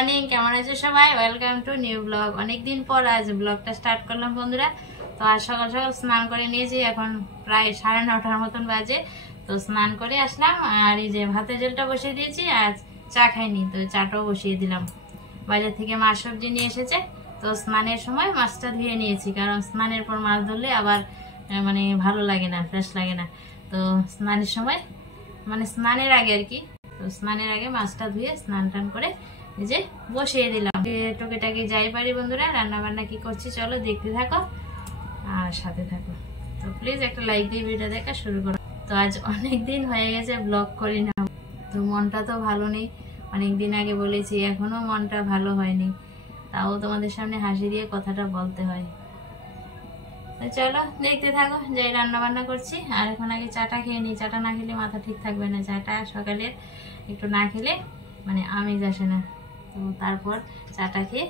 Morning, কেমন আছে সবাই? Welcome to new blog. অনেকদিন পর আজ ব্লগটা স্টার্ট করলাম বন্ধুরা। তো আজ সকাল সকাল স্নান করে নিয়েছি, এখন প্রায় 9:30 মতন বাজে। তো স্নান করে আসলাম, আর এই যে ভাতের জলটা বসিয়ে দিয়েছি। আজ চা খাইনি, তো চাটাও বসিয়ে দিলাম। বাজার থেকে মাছ সবজি নিয়ে এসেছে, তো স্নানের সময় মাছটা ধুয়ে নিয়েছি, কারণ স্নানের পর মাছ ধরলে আবার মানে ভালো লাগে না, ফ্রেশ লাগে না। তো স্নানের সময় মানে স্নানের আগে আর কি, তো স্নানের আগে মাছটা ধুয়ে স্নান টান করে এই যে বসিয়ে দিলাম। টুকিটাকি যাই পারি বন্ধুরা, রান্না বান্না কি করছি চলো দেখতে থাকো আর সাথে থাকো। তো প্লিজ একটা লাইক দিয়ে ভিডিও দেখা শুরু করো। তো আজ অনেক দিন হয়ে গেছে ব্লগ করি না, তো মনটা তো ভালো নেই। অনেক দিন আগে বলেছি, এখনো মনটা ভালো হয়নি, তাও তোমাদের সামনে হাসি দিয়ে কথাটা বলতে হয়। তো চলো দেখতে থাকো, যাই রান্না বান্না করছি। আর এখন আগে চাটা খেয়ে নিই, চাটা না খেলে মাথা ঠিক থাকবে না। চাটা সকালে একটু না খেলে মানে আমেজ আসে না। তো তারপর চাটা খেয়ে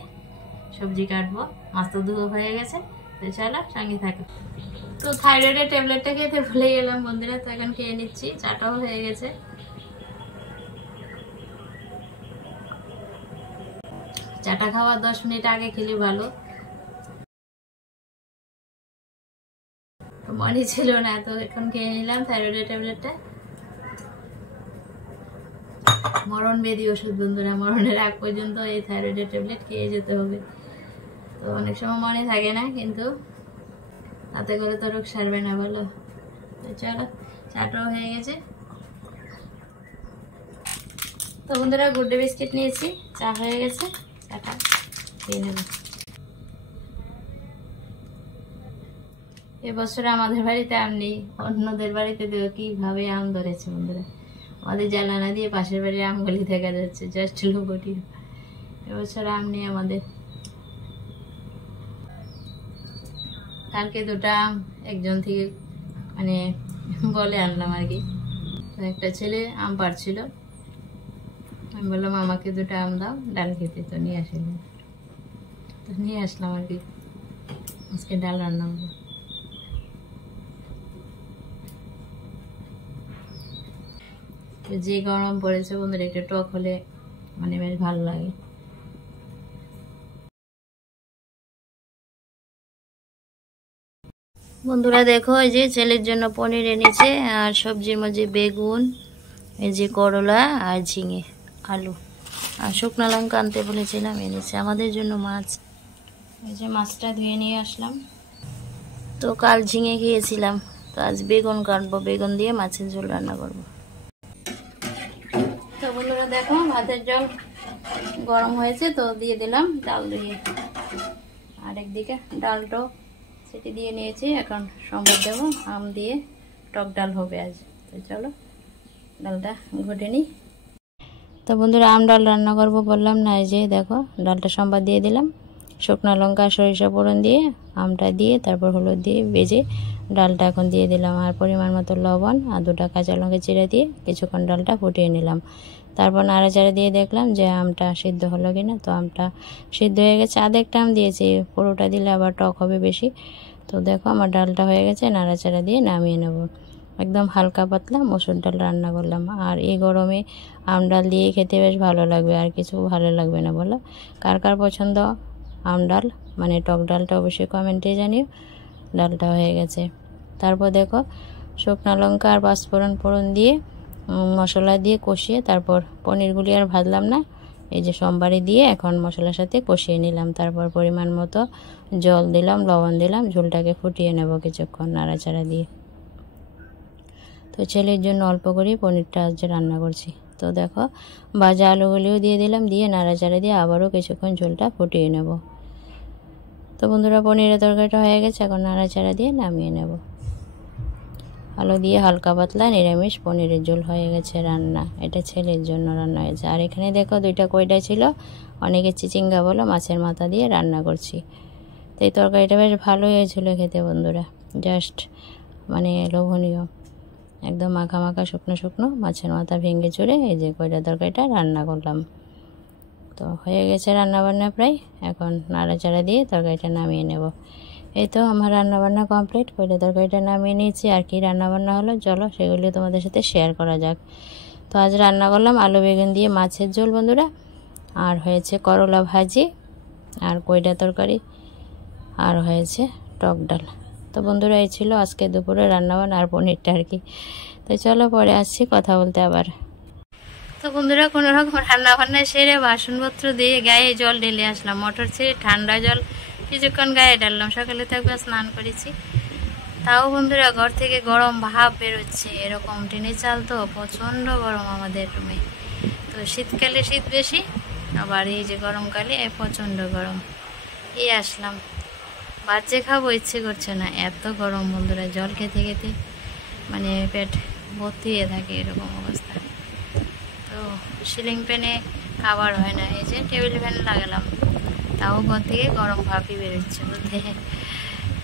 সবজি কাটবো, মাছ তো ধুয়ো হয়ে গেছে। তো চলো সঙ্গে থাকো। তো থাইরয়েডের ট্যাবলেটটা খেতে ভুলে গেলাম বন্ধুরা, তো এখন খেয়ে নিচ্ছি। চাটাও হয়ে গেছে। চাটা খাওয়ার 10 মিনিট আগে খেলে ভালো। মনে ছিল না, তো এখন খেয়ে নিলাম থাইরয়েডের ট্যাবলেটটা। মরণ বেদি ওষুধ বন্ধুরা, মরণের আগ পর্যন্ত এই থাইরয়েডের ট্যাবলেট খেয়ে যেতে হবে। তো অনেক সময় মনে থাকে না, কিন্তু তাতে করে তো রোগ সারবে না বলো। তো চলো, চাটাও হয়ে গেছে। তো বন্ধুরা গুড ডে বিস্কিট নিয়েছি, চা হয়ে গেছে, চাটা খেয়ে নেব। এবছর আমাদের বাড়িতে আম নেই, অন্যদের বাড়িতে কিভাবে আম ধরেছে বন্ধুরা। আমাদের জানালা দিয়ে পাশের বাড়ির আমগুলি দেখা যাচ্ছে, জাস্ট লুকটি। এবছর আম নেই আমাদের। কালকে দুটা আম একজন থেকে মানে বলে আনলাম আর কি। তো একটা ছেলে আম পাড়ছিল, আমি বললাম আমাকে দুটো আম দাও ডাল খেতে, তো নিয়ে আসলাম। তো নিয়ে আসলাম আর কি, আজকে ডাল রান্না করবো। যে গরম পড়েছে বন্ধুরা, একটু টক হলে মানে বেশ ভালো লাগে। বন্ধুরা দেখো, এই যে ছেলের জন্য পনির এনেছে, আর সবজির মধ্যে বেগুন, এই যে করলা আর ঝিঙে, আলু আর শুকনো লঙ্কা আনতে বলেছিলাম, এনেছে। আমাদের জন্য মাছ, এই যে মাছটা ধুয়ে নিয়ে আসলাম। তো কাল ঝিঙে খেয়েছিলাম, তো আজ বেগুন কাটবো, বেগুন দিয়ে মাছের ঝোল রান্না করবো। তো বন্ধুরা দেখো, ভাতের জল গরম হয়েছে, তো দিয়ে দিলাম ডাল ধুয়ে। আর একদিকে ডালটাও সেটি দিয়ে নিয়েছি, এখন সম্বাদ দেবো। আম দিয়ে টক ডাল হবে আজ। তো চলো ডালটা ঘটে নিই। তো বন্ধুরা আম ডাল রান্না করবো বললাম না, এই যে দেখো ডালটা সম্বাদ দিয়ে দিলাম। শুকনো লঙ্কা সরিষা ফোড়ন দিয়ে আমটা দিয়ে তারপর হলুদ দিয়ে ভেজে ডালটা এখন দিয়ে দিলাম। আর পরিমাণ মতো লবণ আর 2টা কাঁচা লঙ্কা চিড়ে দিয়ে কিছুক্ষণ ডালটা ফুটিয়ে নিলাম। তারপর নাড়াচাড়া দিয়ে দেখলাম যে আমটা সিদ্ধ হলো কিনা। তো আমটা সিদ্ধ হয়ে গেছে, আধেকটা আম দিয়েছি, পুরোটা দিলে আবার টক হবে বেশি। তো দেখো আমার ডালটা হয়ে গেছে, নাড়াচাড়া দিয়ে নামিয়ে নেব। একদম হালকা পাতলা মসুর ডাল রান্না করলাম। আর এই গরমে আম ডাল দিয়ে খেতে বেশ ভালো লাগবে, আর কিছু ভালো লাগবে না বলো। কার কার পছন্দ আম ডাল, মানে টক ডালটা অবশ্যই কমেন্টে জানিও। ডালটা হয়ে গেছে। তারপর দেখো শুকনো লঙ্কা আর পাঁচফোড়ন ফোড়ন দিয়ে মশলা দিয়ে কষিয়ে তারপর পনিরগুলি আর ভাজলাম না, এই যে সোমবারে দিয়ে এখন মশলার সাথে কষিয়ে নিলাম। তারপর পরিমাণ মতো জল দিলাম, লবণ দিলাম, ঝোলটাকে ফুটিয়ে নেব কিছুক্ষণ নাড়াচাড়া দিয়ে। তো ছেলের জন্য অল্প করে পনিরটা আজ রান্না করছি। তো দেখো ভাজা আলুগুলিও দিয়ে দিলাম, দিয়ে নাড়াচাড়া দিয়ে আবারও কিছুক্ষণ ঝোলটা ফুটিয়ে নেব। তো বন্ধুরা পনিরের তরকারিটা হয়ে গেছে, এখন নাড়াচাড়া দিয়ে নামিয়ে নেব। আলু দিয়ে হালকা পাতলা নিরামিষ পনিরের ঝোল হয়ে গেছে রান্না। এটা ছেলের জন্য রান্না হয়েছে। আর এখানে দেখো 2টা কইটা ছিল, অনেকে চিচিঙ্গা বলো, মাছের মাথা দিয়ে রান্না করছি। তো এই তরকারিটা বেশ ভালোই হয়েছিল খেতে বন্ধুরা, জাস্ট মানে লোভনীয়, একদম মাখা মাখা শুকনো শুকনো মাছের মাথা ভেঙে চুড়ে এই যে কইটা তরকারিটা রান্না করলাম। তো হয়ে গেছে রান্নাবান্না প্রায়, এখন নাড়াচাড়া দিয়ে তরকারিটা নামিয়ে নেব। এই তো আমার রান্নাবান্না কমপ্লিট, কইটা তরকারিটা নামিয়ে নিয়েছি। আর কি রান্নাবান্না হলো চলো সেগুলি তোমাদের সাথে শেয়ার করা যাক। তো আজ রান্না করলাম আলু বেগুন দিয়ে মাছের ঝোল বন্ধুরা। আর হয়েছে করলা ভাজি, আর কইডা তরকারি, আর হয়েছে টক ডাল। তো বন্ধুরা, এই ছিল আজকে দুপুরে রান্নাবান্না আর পনিরটা আর কি। তো চলো পরে আসছি কথা বলতে আবার। তো বন্ধুরা, কোনো রকম রান্না বান্না সেরে বাসনপত্র দিয়ে গায়ে জল ঢেলে আসলাম। মোটর ছেড়ে ঠান্ডা জল কিছুক্ষণ গায়ে ঢাললাম। সকালে তো একবার স্নান করেছি, তাও বন্ধুরা ঘর থেকে গরম ভাব বেরোচ্ছে। এরকম টিনের চাল তো প্রচণ্ড গরম আমাদের রুমে। তো শীতকালে শীত বেশি, আবার এই যে গরমকালে প্রচণ্ড গরম। এই আসলাম, বাচ্চা খাবো ইচ্ছে করছে না, এত গরম বন্ধুরা। জল খেতে খেতে মানে পেট ভর্তি হয়ে থাকে, এরকম অবস্থা। তো সিলিং ফ্যানে খাবার হয় না, এই যে টেবিল ফ্যান লাগালাম, তাও ঘর থেকে গরম ভাবই বেরোচ্ছে বলতে।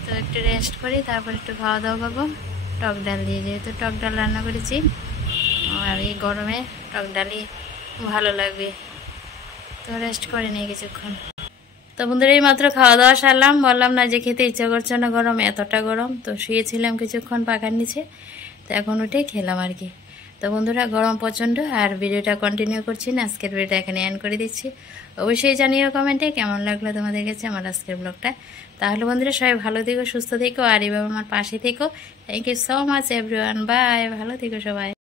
তো একটু রেস্ট করি, তারপর একটু খাওয়া দাওয়া করবো টক ডাল দিয়ে, যেহেতু টক ডাল রান্না করেছি। আর এই গরমে টক ডালই ভালো লাগবে। তো রেস্ট করে নিই কিছুক্ষণ। তো বন্ধুরা, এই মাত্র খাওয়া দাওয়া সারলাম। বললাম না যে খেতে ইচ্ছা করছে না, গরম এতটা গরম। তো শুয়েছিলাম কিছুক্ষণ পাখার নিচে, তো এখন উঠে খেলাম আর কি। তো বন্ধুরা, গরম প্রচণ্ড, আর ভিডিওটা কন্টিনিউ করছি না, আজকের ভিডিওটা এখানে এন্ড করে দিচ্ছি। অবশ্যই জানিও কমেন্টে কেমন লাগলো তোমাদের কাছে আমার আজকের ব্লগটা। তাহলে বন্ধুরা, সবাই ভালো থেকো, সুস্থ থেকো, আর এইভাবে আমার পাশে থেকো। Thank you so much everyone, bye, ভালো থেকো সবাই।